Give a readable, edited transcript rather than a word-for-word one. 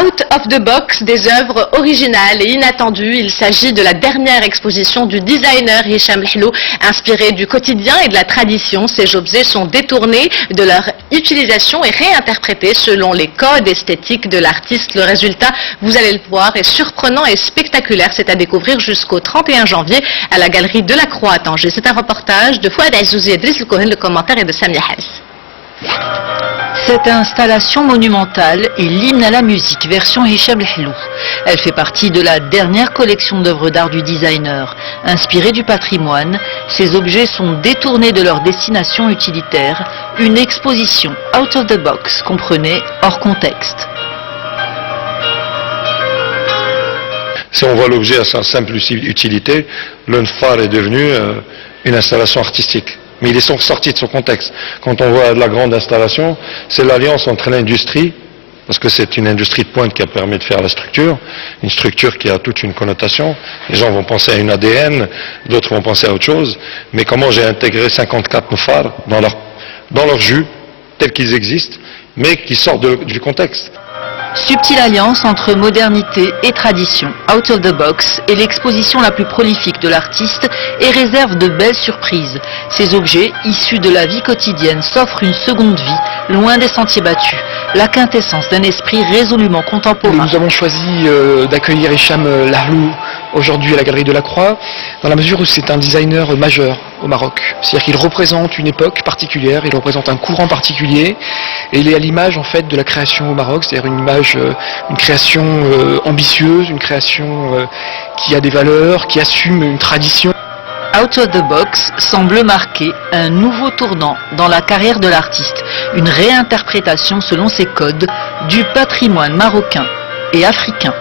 Out of the Box, des œuvres originales et inattendues. Il s'agit de la dernière exposition du designer Hicham Lhlou, inspiré du quotidien et de la tradition. Ces objets sont détournés de leur utilisation et réinterprétés selon les codes esthétiques de l'artiste. Le résultat, vous allez le voir, est surprenant et spectaculaire. C'est à découvrir jusqu'au 31 janvier à la Galerie de la Croix à Tanger. C'est un reportage de Fouad Azzouzi Idriss, le commentaire est de Samia Haris. Cette installation monumentale est l'hymne à la musique, version Hicham Lhlou. Elle fait partie de la dernière collection d'œuvres d'art du designer. Inspirée du patrimoine, ces objets sont détournés de leur destination utilitaire. Une exposition out of the box, comprenez, hors contexte. Si on voit l'objet à sa simple utilité, le phare est devenu une installation artistique. Mais ils sont sortis de son contexte. Quand on voit la grande installation, c'est l'alliance entre l'industrie, parce que c'est une industrie de pointe qui a permis de faire la structure, une structure qui a toute une connotation. Les gens vont penser à une ADN, d'autres vont penser à autre chose. Mais comment j'ai intégré 54 phares dans leur jus, tels qu'ils existent, mais qui sortent du contexte. Subtile alliance entre modernité et tradition, Out of the Box est l'exposition la plus prolifique de l'artiste et réserve de belles surprises. Ces objets, issus de la vie quotidienne, s'offrent une seconde vie, loin des sentiers battus. La quintessence d'un esprit résolument contemporain. Nous avons choisi d'accueillir Hicham Lhlou aujourd'hui à la Galerie de la Croix, dans la mesure où c'est un designer majeur au Maroc. C'est-à-dire qu'il représente une époque particulière, il représente un courant particulier, et il est à l'image en fait de la création au Maroc, c'est-à-dire une création ambitieuse, une création qui a des valeurs, qui assume une tradition. Out of the Box semble marquer un nouveau tournant dans la carrière de l'artiste, une réinterprétation selon ses codes du patrimoine marocain et africain.